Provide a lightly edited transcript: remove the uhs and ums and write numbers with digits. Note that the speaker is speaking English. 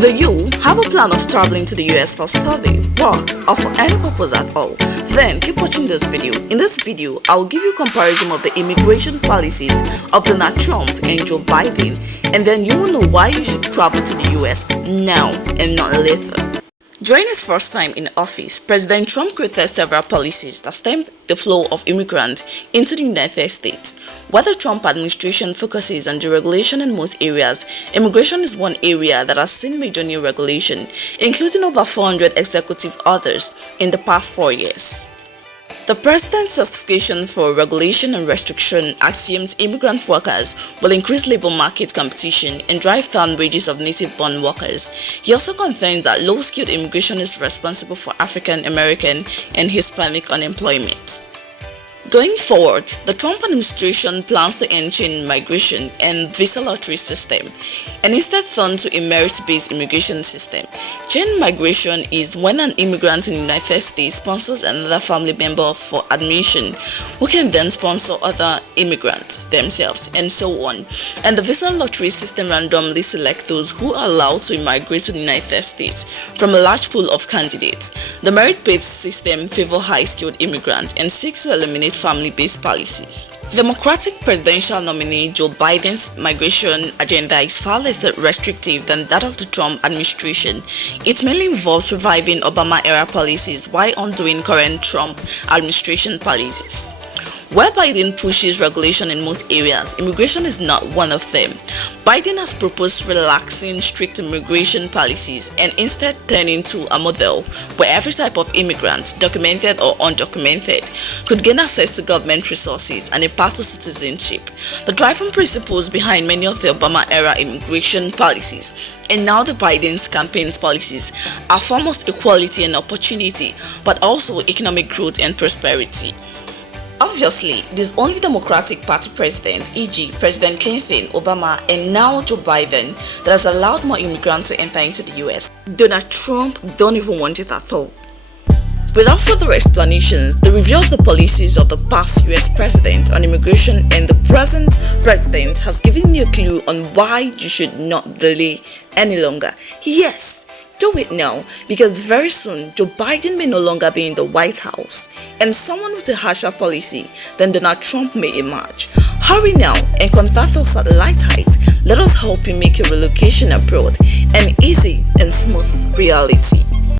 Do you have a plan of traveling to the US for study, work, or for any purpose at all? Then keep watching this video. In this video, I will give you a comparison of the immigration policies of Donald Trump and Joe Biden, and then you will know why you should travel to the US now and not later. During his first time in office, President Trump created several policies that stemmed the flow of immigrants into the United States. While the Trump administration focuses on deregulation in most areas, immigration is one area that has seen major new regulation, including over 400 executive orders in the past 4 years. The president's justification for regulation and restriction assumes immigrant workers will increase labor market competition and drive down wages of native-born workers. He also contends that low-skilled immigration is responsible for African American and Hispanic unemployment. Going forward, the Trump administration plans to end chain migration and visa lottery system and instead turn to a merit-based immigration system. Chain migration is when an immigrant in the United States sponsors another family member for admission, who can then sponsor other immigrants themselves, and so on. And the visa lottery system randomly selects those who are allowed to immigrate to the United States from a large pool of candidates. The merit-based system favors high-skilled immigrants and seeks to eliminate family-based policies. Democratic presidential nominee Joe Biden's migration agenda is far less restrictive than that of the Trump administration. It mainly involves reviving Obama-era policies while undoing current Trump administration policies. While Biden pushes regulation in most areas, immigration is not one of them. Biden has proposed relaxing strict immigration policies and instead turning to a model where every type of immigrant, documented or undocumented, could gain access to government resources and a path to citizenship. The driving principles behind many of the Obama-era immigration policies and now the Biden's campaign's policies are foremost equality and opportunity, but also economic growth and prosperity. Obviously, it is only Democratic Party president, e.g. President Clinton, Obama, and now Joe Biden, that has allowed more immigrants to enter into the US. Donald Trump don't even want it at all. Without further explanations, the review of the policies of the past US president on immigration and the present president has given you a clue on why you should not delay any longer. Yes, do it now, because very soon Joe Biden may no longer be in the White House and someone with a harsher policy than Donald Trump may emerge. Hurry now and contact us at Light Height. Let us help you make your relocation abroad an easy and smooth reality.